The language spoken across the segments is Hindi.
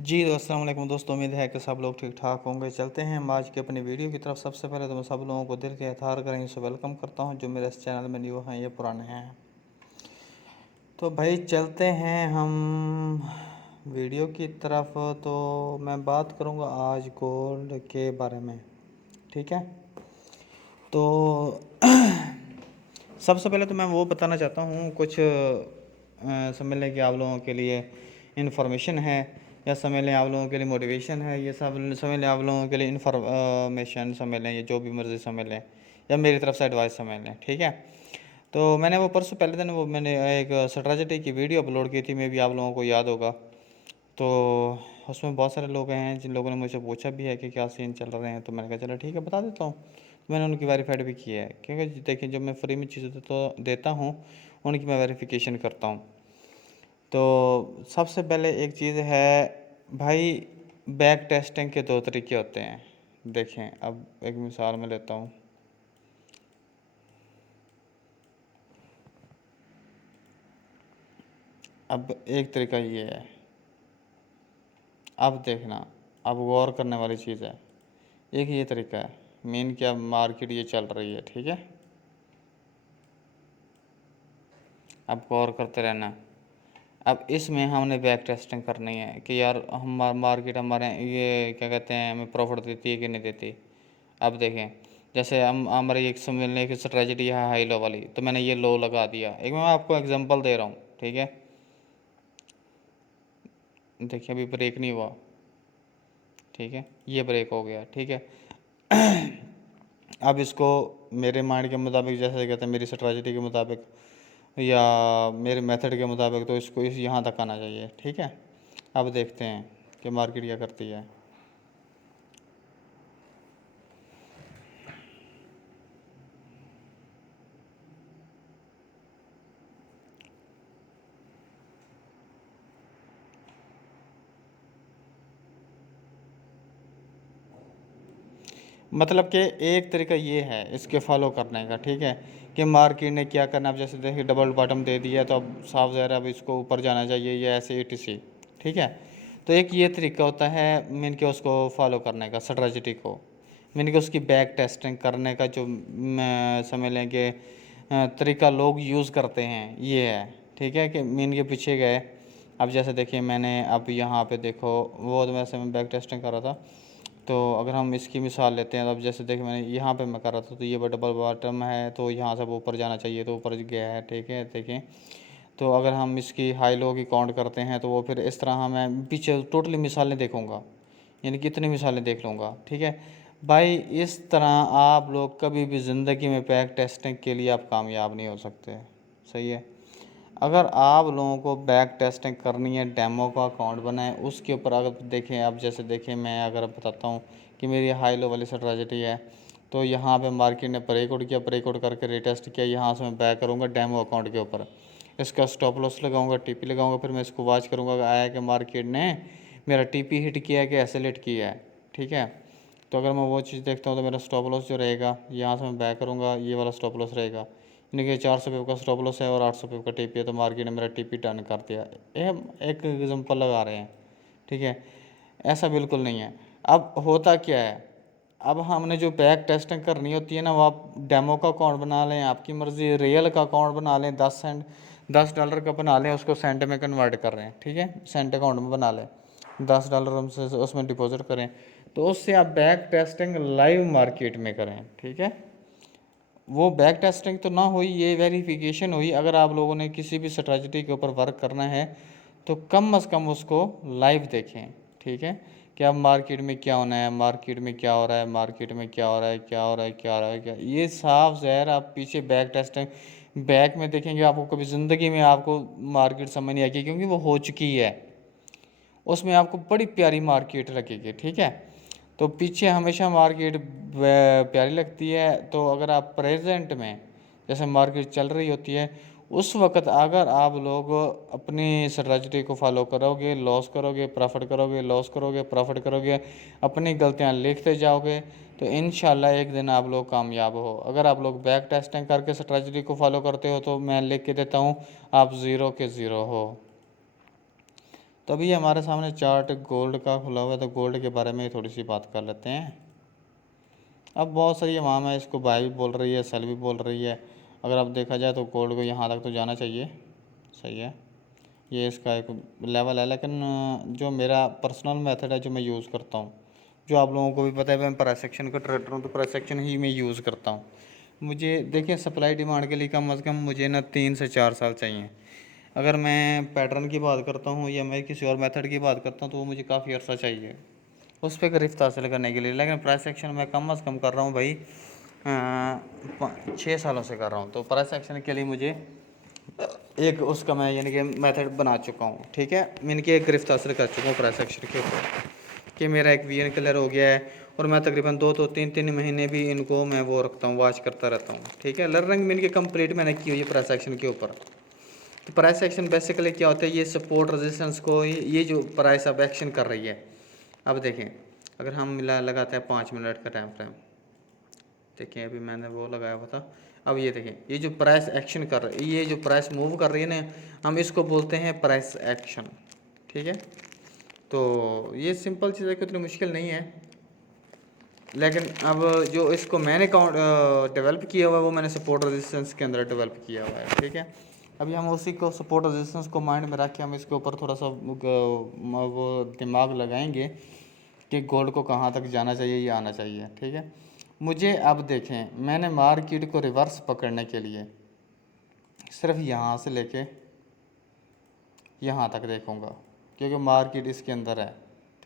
जी अस्सलाम वालेकुम दोस्तों, उम्मीद है कि सब लोग ठीक ठाक होंगे। चलते हैं हम आज की अपनी वीडियो की तरफ। सबसे पहले तो मैं सब लोगों को दिल के एतहार करेंगे से वेलकम करता हूं, जो मेरे इस चैनल में न्यू हैं, ये पुराने हैं। तो भाई चलते हैं हम वीडियो की तरफ। तो मैं बात करूंगा आज गोल्ड के बारे में, ठीक है। तो सबसे पहले तो मैं वो बताना चाहता हूँ कुछ समझ लें कि आप लोगों के लिए इन्फॉर्मेशन है, या समझ लें आप लोगों के लिए मोटिवेशन है, ये सब समझ लें आप लोगों के लिए इन्फॉर्मेशन समझ लें, ये जो भी मर्ज़ी समझ लें, या मेरी तरफ से एडवाइस समझ लें, ठीक है। तो मैंने वो परसों पहले दिन वो मैंने एक स्ट्रेटजी की वीडियो अपलोड की थी, मे भी आप लोगों को याद होगा। तो उसमें बहुत सारे लोग हैं जिन लोगों ने मुझसे पूछा भी है कि क्या सीन चल रहे हैं, तो मैंने कहा चलो ठीक है बता देता हूँ। तो मैंने उनकी वेरीफाइड भी की है, क्योंकि देखिए जब मैं फ्री में चीज़ें तो देता हूँ, उनकी मैं वेरिफिकेशन करता हूँ। तो सबसे पहले एक चीज़ है भाई, बैक टेस्टिंग के दो तरीके होते हैं। देखें, अब एक मिसाल में लेता हूँ। अब एक तरीका ये है, अब देखना, अब गौर करने वाली चीज़ है। एक ये तरीका है, मेन क्या मार्केट ये चल रही है, ठीक है। अब गौर करते रहना। अब इसमें हमने बैक टेस्टिंग करनी है कि यार हम मार्केट हमारे ये क्या कहते हैं, हमें प्रॉफिट देती है कि नहीं देती। अब देखें, जैसे हम हमारी एक समझने की स्ट्रेटजी है हाई लो वाली, तो मैंने ये लो लगा दिया। एक मैं आपको एग्जांपल दे रहा हूँ, ठीक है। देखिए अभी ब्रेक नहीं हुआ, ठीक है, ये ब्रेक हो गया, ठीक है। अब इसको मेरे माइंड के मुताबिक, जैसे कहते हैं मेरी स्ट्रेटजी के मुताबिक या मेरे मेथड के मुताबिक, तो इसको इस यहाँ तक आना चाहिए, ठीक है। अब देखते हैं कि मार्केट क्या करती है। मतलब कि एक तरीका ये है इसके फॉलो करने का, ठीक है, कि मार्केट ने क्या करना। अब जैसे देखिए डबल बॉटम दे दिया, तो अब साफ ज़ाहिर है अब इसको ऊपर जाना चाहिए, या ऐसे ETC, ठीक है। तो एक ये तरीका होता है मीन के उसको फॉलो करने का, स्ट्रेटजी को मीन के उसकी बैक टेस्टिंग करने का, जो समझ लें कि तरीका लोग यूज़ करते हैं ये है, ठीक है। कि मीन के पीछे गए, अब जैसे देखिए मैंने अब यहाँ पे देखो, वो तो वैसे मैं बैक टेस्टिंग कर रहा था। तो अगर हम इसकी मिसाल लेते हैं, तो अब जैसे देखिए मैंने यहाँ पे मैं कर रहा था, तो ये डबल बॉटम है, तो यहाँ से ऊपर जाना चाहिए, तो ऊपर गया है, ठीक है। देखें, तो अगर हम इसकी हाई लो की काउंट करते हैं, तो वो फिर इस तरह मैं पीछे टोटली मिसालें देखूँगा, यानी कितनी मिसालें देख लूँगा, ठीक है भाई। इस तरह आप लोग कभी भी ज़िंदगी में बैक टेस्टिंग के लिए आप कामयाब नहीं हो सकते, सही है। अगर आप लोगों को बैक टेस्टिंग करनी है, डेमो का अकाउंट बनाएं, उसके ऊपर अगर देखें, आप जैसे देखें मैं अगर बताता हूँ कि मेरी हाई लो वाली स्ट्रेटजी है, तो यहाँ पे मार्केट ने ब्रेकआउट किया, ब्रेकआउट करके रिटेस्ट किया, यहाँ से मैं बैक करूँगा डेमो अकाउंट के ऊपर, इसका स्टॉप लॉस लगाऊंगा, TP लगाऊंगा, फिर मैं इसको वॉच करूँगा कि आया कि मार्केट ने मेरा TP हिट किया है कि एसएल किया है, ठीक है। तो अगर मैं वो चीज़ देखता हूँ, तो मेरा स्टॉप लॉस जो रहेगा, यहाँ से मैं बैक करूँगा, ये वाला स्टॉप लॉस रहेगा, यानी कि 400 रुपये का स्टॉप लॉस है और 800 रुपये का TP है, तो मार्केट ने मेरा TP टर्न कर दिया। ये हम एक एग्जांपल लगा रहे हैं, ठीक है। ऐसा बिल्कुल नहीं है। अब होता क्या है, अब हमने जो बैक टेस्टिंग करनी होती है ना, वो आप डेमो का अकाउंट बना लें, आपकी मर्ज़ी, रियल का अकाउंट बना लें, 10 डॉलर का बना लें, उसको सेंट में कन्वर्ट कर रहे हैं, ठीक है, सेंट अकाउंट में बना लें, $10 हमसे उसमें डिपॉजिट करें, तो उससे आप बैक टेस्टिंग लाइव मार्केट में करें, ठीक है। वो बैक टेस्टिंग तो ना हुई, ये वेरिफिकेशन हुई। अगर आप लोगों ने किसी भी स्ट्रेटजी के ऊपर वर्क करना है, तो कम अज़ कम उसको लाइव देखें, ठीक है, कि अब मार्केट में क्या होना है, मार्केट में क्या हो रहा है, मार्केट में क्या हो रहा है, क्या हो रहा है, क्या हो रहा है, क्या, ये साफ ज़ाहिर आप पीछे बैक टेस्टिंग बैक में देखेंगे, आपको कभी ज़िंदगी में आपको मार्केट समझ नहीं आएगी, क्योंकि वो हो चुकी है, उसमें आपको बड़ी प्यारी मार्केट लगेगी, ठीक है। तो पीछे हमेशा मार्केट प्यारी लगती है। तो अगर आप प्रेजेंट में जैसे मार्केट चल रही होती है, उस वक्त अगर आप लोग अपनी स्ट्रेटजी को फॉलो करोगे, लॉस करोगे, प्रॉफिट करोगे, लॉस करोगे, प्रॉफिट करोगे, अपनी गलतियां लिखते जाओगे, तो इंशाल्लाह एक दिन आप लोग कामयाब हो। अगर आप लोग बैक टेस्टिंग करके स्ट्रेटजी को फॉलो करते हो, तो मैं लिख के देता हूँ, आप ज़ीरो के ज़ीरो हो। तो अभी हमारे सामने चार्ट गोल्ड का खुला हुआ है, तो गोल्ड के बारे में थोड़ी सी बात कर लेते हैं। अब बहुत सारी अवाम है इसको बाय भी बोल रही है, सेल भी बोल रही है। अगर अब देखा जाए तो गोल्ड को यहाँ तक तो जाना चाहिए, सही है, ये इसका एक लेवल है। लेकिन जो मेरा पर्सनल मेथड है जो मैं यूज़ करता हूँ, जो आप लोगों को भी पता है, मैं प्राइस एक्शन का ट्रेडर हूँ, तो प्राइस एक्शन ही मैं यूज़ करता हूँ। मुझे देखिए सप्लाई डिमांड के लिए कम से कम मुझे ना 3 से 4 साल चाहिए। अगर मैं पैटर्न की बात करता हूँ या मैं किसी और मेथड की बात करता हूँ तो वो मुझे काफ़ी अर्सा चाहिए उस पर गिरफ्त हासिल करने के लिए। लेकिन प्राइस एक्शन मैं कम से कम कर रहा हूँ भाई 6 सालों से कर रहा हूँ। तो प्राइस एक्शन के लिए मुझे एक उसका मैं यानी कि मेथड बना चुका हूँ, ठीक है। मैं इनकी एक गिरफ्त हासिल कर चुका हूँ प्राइस एक्शन के ऊपर कि मेरा एक वीएन क्लियर हो गया है और मैं तकरीबन 2-3 महीने भी इनको मैं वो रखता हूँ, वॉच करता रहता हूँ, ठीक है। लर्निंग में इनकी कंप्लीट मैंने की हुई है प्राइस एक्शन के ऊपर। तो प्राइस एक्शन बेसिकली क्या होता है, ये सपोर्ट रेजिस्टेंस को ये जो प्राइस अब एक्शन कर रही है। अब देखें अगर हम मिला लगाते हैं 5 मिनट का टाइम फ्रेम, देखें अभी मैंने वो लगाया हुआ था। अब ये देखें ये जो प्राइस एक्शन कर रही है, ये जो प्राइस मूव कर रही है ना, हम इसको बोलते हैं प्राइस एक्शन, ठीक है। तो ये सिंपल चीज़ है, कोई इतनी मुश्किल नहीं है। लेकिन अब जो इसको मैंने डेवलप किया हुआ है वो मैंने सपोर्ट रेजिस्टेंस के अंदर डेवलप किया हुआ है, ठीक है। अभी हम उसी को सपोर्ट रेजिस्टेंस को माइंड में रख के हम इसके ऊपर थोड़ा सा वो दिमाग लगाएंगे कि गोल्ड को कहाँ तक जाना चाहिए या आना चाहिए, ठीक है। मुझे अब देखें मैंने मार्केट को रिवर्स पकड़ने के लिए सिर्फ यहाँ से लेके यहाँ तक देखूँगा क्योंकि मार्केट इसके अंदर है,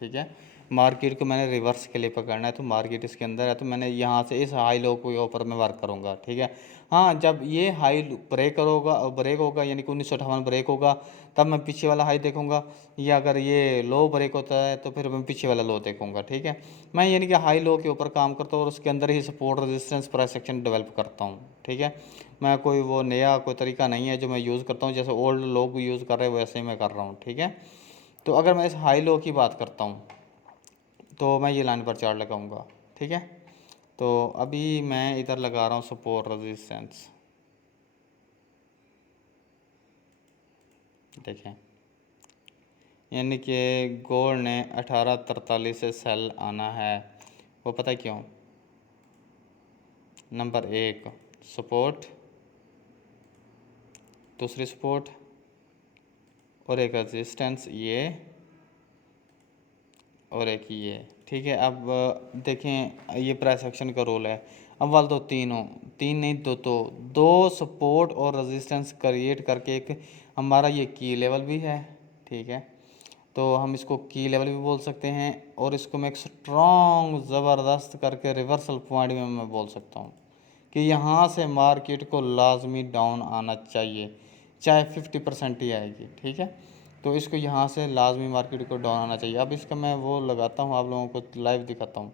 ठीक है। मार्केट को मैंने रिवर्स के लिए पकड़ना है तो मार्केट इसके अंदर है, तो मैंने यहाँ से इस हाई लो के ऊपर मैं वर्क करूँगा, ठीक है। हाँ जब ये हाई ब्रेक होगा यानी कि 1958 ब्रेक होगा तब मैं पीछे वाला हाई देखूँगा, या अगर ये लो ब्रेक होता है तो फिर मैं पीछे वाला लो देखूँगा, ठीक है। मैं यानी कि हाई लो के ऊपर काम करता हूँ और उसके अंदर ही support resistance price action develop करता हूँ, ठीक है। मैं कोई वो नया कोई तरीका नहीं है जो मैं यूज़ करता हूँ, जैसे ओल्ड लोग यूज़ कर रहे हैं वैसे ही मैं कर रहा हूँ, ठीक है। तो अगर मैं इस हाई लो की बात करता हूँ तो मैं ये लाइन पर चार्ट लगाऊंगा, ठीक है। तो अभी मैं इधर लगा रहा हूँ सपोर्ट रेजिस्टेंस, देखें यानी कि गोल्ड ने 1843 से सेल आना है। वो पता है क्यों? नंबर 1 सपोर्ट, दूसरी सपोर्ट और एक रेजिस्टेंस ये और एक ये, ठीक है। अब देखें ये प्राइस एक्शन का रोल है। अब वाल तो तीन नहीं दो सपोर्ट और रेजिस्टेंस क्रिएट करके एक हमारा ये की लेवल भी है, ठीक है। तो हम इसको की लेवल भी बोल सकते हैं और इसको मैं एक स्ट्रॉन्ग ज़बरदस्त करके रिवर्सल पॉइंट में मैं बोल सकता हूँ कि यहाँ से मार्केट को लाजमी डाउन आना चाहिए, चाहे 50% ही आएगी, ठीक है। तो इसको यहाँ से लाजमी मार्केट को डाउन आना चाहिए। अब इसका मैं वो लगाता हूँ, आप लोगों को लाइव दिखाता हूँ।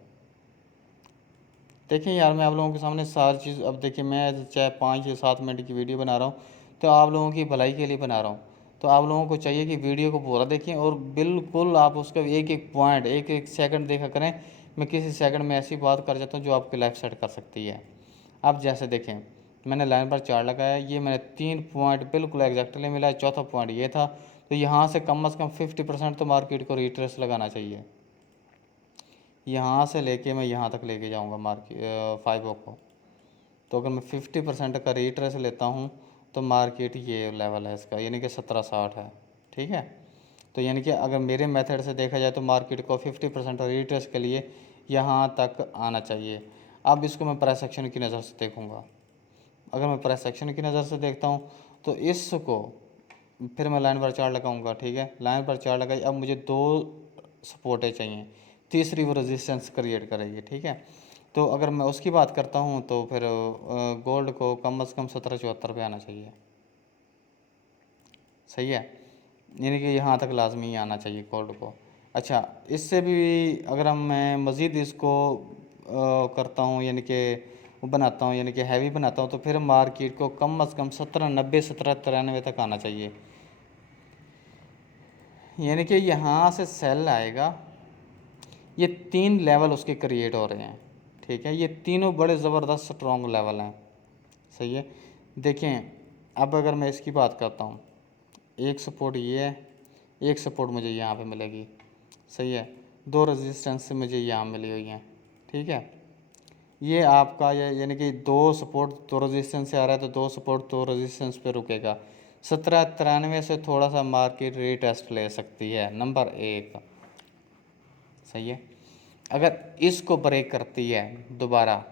देखिए यार मैं आप लोगों के सामने सारी चीज़, अब देखिए मैं चाहे 5 या 7 मिनट की वीडियो बना रहा हूँ तो आप लोगों की भलाई के लिए बना रहा हूँ। तो आप लोगों को चाहिए कि वीडियो को पूरा देखें और बिल्कुल आप उसका एक एक पॉइंट एक एक सेकंड देखा करें। मैं किसी सेकंड में ऐसी बात कर जाता हूँ जो आपकी लाइफ सेट कर सकती है। आप जैसे देखें मैंने लाइन पर चार्ट लगाया, ये मैंने 3 पॉइंट बिल्कुल एग्जैक्टली मिला, चौथा पॉइंट ये था। तो यहाँ से कम 50% तो मार्केट को रिट्रेस लगाना चाहिए। यहाँ से लेके मैं यहाँ तक लेके जाऊँगा मार्केट 5 को। तो अगर मैं 50% का रिट्रेस लेता हूँ तो मार्केट ये लेवल है इसका यानी कि 1760 है, ठीक है। तो यानी कि अगर मेरे मेथड से देखा जाए तो मार्केट को 50% रिट्रेस के लिए यहाँ तक आना चाहिए। अब इसको मैं प्राइस एक्शन की नज़र से देखूँगा। अगर मैं प्राइस एक्शन की नज़र से देखता हूँ तो इसको फिर मैं लाइन पर चार्ट लगाऊंगा, ठीक है। लाइन पर चार्ट लगाई, अब मुझे 2 सपोर्टें चाहिए, तीसरी वो रेजिस्टेंस क्रिएट करेगी, ठीक है। तो अगर मैं उसकी बात करता हूँ तो फिर गोल्ड को कम से कम 1774 पे आना चाहिए, सही है। यानी कि यहाँ तक लाजमी आना चाहिए गोल्ड को। अच्छा इससे भी अगर मैं मज़ीद इसको करता हूँ यानी कि वो बनाता हूँ यानी कि हैवी बनाता हूँ तो फिर मार्केट को कम से कम 1790 1793 तक आना चाहिए। यानी कि यहाँ से सेल आएगा, ये 3 लेवल उसके क्रिएट हो रहे हैं, ठीक है। ये तीनों बड़े ज़बरदस्त स्ट्रॉन्ग लेवल हैं, सही है। देखें अब अगर मैं इसकी बात करता हूँ, एक सपोर्ट ये है, एक सपोर्ट मुझे यहाँ पे मिलेगी, सही है, 2 रेजिस्टेंस मुझे यहाँ मिली हुई हैं, ठीक है। ये आपका यानी कि 2 सपोर्ट 2 रेजिस्टेंस से आ रहा है, तो 2 सपोर्ट 2 रेजिस्टेंस पे रुकेगा। 1793 से थोड़ा सा मार्केट रीटेस्ट ले सकती है, नंबर 1, सही है। अगर इसको ब्रेक करती है दोबारा,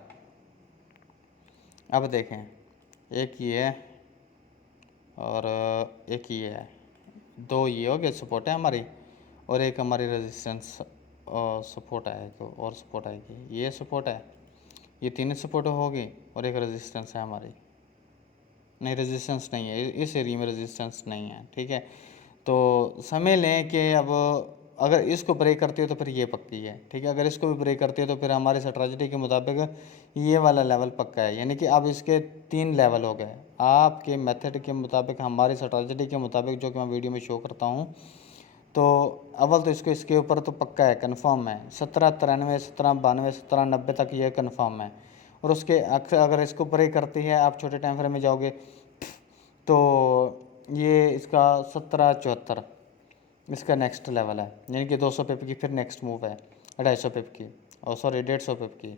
अब देखें, एक ये है और एक ये है, 2 ये हो गए सपोर्ट है हमारी, और एक हमारी रेजिस्टेंस सपोर्ट है, एक और सपोर्ट आएगी, ये सपोर्ट है, ये 3 सपोर्ट होगी, और एक रेजिस्टेंस है हमारी, नहीं रेजिस्टेंस नहीं है, इस एरिया में रेजिस्टेंस नहीं है, ठीक है। तो समझ लें कि अब अगर इसको ब्रेक करती है तो फिर ये पक्की है, ठीक है। अगर इसको भी ब्रेक करती है तो फिर हमारे स्ट्रेटजी के मुताबिक ये वाला लेवल पक्का है, यानी कि अब इसके 3 लेवल हो गए आपके मेथड के मुताबिक, हमारी स्ट्रेटजी के मुताबिक, जो कि मैं वीडियो में शो करता हूँ। तो अव्वल तो इसको इसके ऊपर तो पक्का है, कंफर्म है, 1793 1792 1790 तक ये कंफर्म है। और उसके अगर इसको ब्रेक करती है, आप छोटे टाइम फ्रेम में जाओगे तो ये इसका 1774 इसका नेक्स्ट लेवल है, यानी कि 200 पिप की फिर नेक्स्ट मूव है, 250 पिप की, और सॉरी 150 पिप की,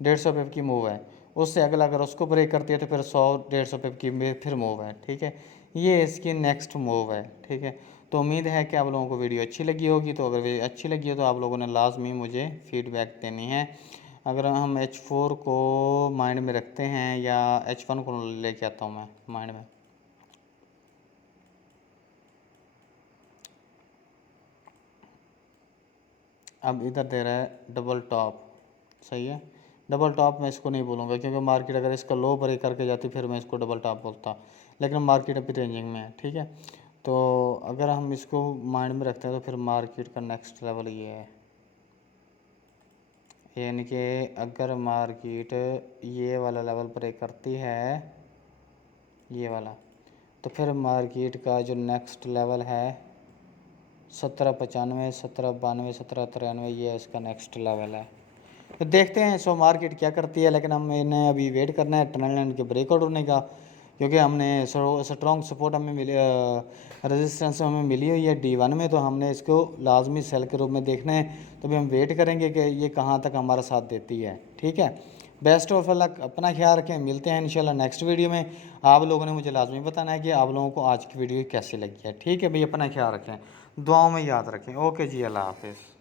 150 पिप की मूव है। उससे अगला अगर उसको ब्रेक करती है तो फिर 100 150 पिप की फिर मूव है, ठीक है। ये इसकी नेक्स्ट मूव है, ठीक है। तो उम्मीद है कि आप लोगों को वीडियो अच्छी लगी होगी। तो अगर वीडियो अच्छी लगी हो तो आप लोगों ने लाजमी मुझे फीडबैक देनी है। अगर हम H4 को माइंड में रखते हैं, या H1 को लेके आता हूँ मैं माइंड में, अब इधर दे रहा है डबल टॉप, सही है। डबल टॉप मैं इसको नहीं बोलूँगा, क्योंकि मार्केट अगर इसका लो ब्रेक करके जाती फिर मैं इसको डबल टॉप बोलता, लेकिन मार्केट अभी रेंजिंग में है, ठीक है। तो अगर हम इसको माइंड में रखते हैं तो फिर मार्केट का नेक्स्ट लेवल ये है, यानी कि अगर मार्केट ये वाला लेवल ब्रेक करती है, ये वाला, तो फिर मार्केट का जो नेक्स्ट लेवल है 1795 1792 1793, ये इसका नेक्स्ट लेवल है। तो देखते हैं सो मार्केट क्या करती है, लेकिन हम इन्हें अभी वेट करना है ट्रेंड लाइन के ब्रेकआउट होने का, क्योंकि हमने स्ट्रॉन्ग सपोर्ट हमें मिली, रेजिस्टेंस हमें मिली हुई है D1 में, तो हमने इसको लाजमी सेल के रूप में देखना है। तो अभी हम वेट करेंगे कि ये कहाँ तक हमारा साथ देती है, ठीक है। बेस्ट ऑफ लक, अपना ख्याल रखें, मिलते हैं इंशाल्लाह नेक्स्ट वीडियो में। आप लोगों ने मुझे लाजमी बताना है कि आप लोगों को आज की वीडियो कैसी लगी है, ठीक है भाई। अपना ख्याल रखें, दुआओं में याद रखें। ओके जी, अल्लाह हाफिज़।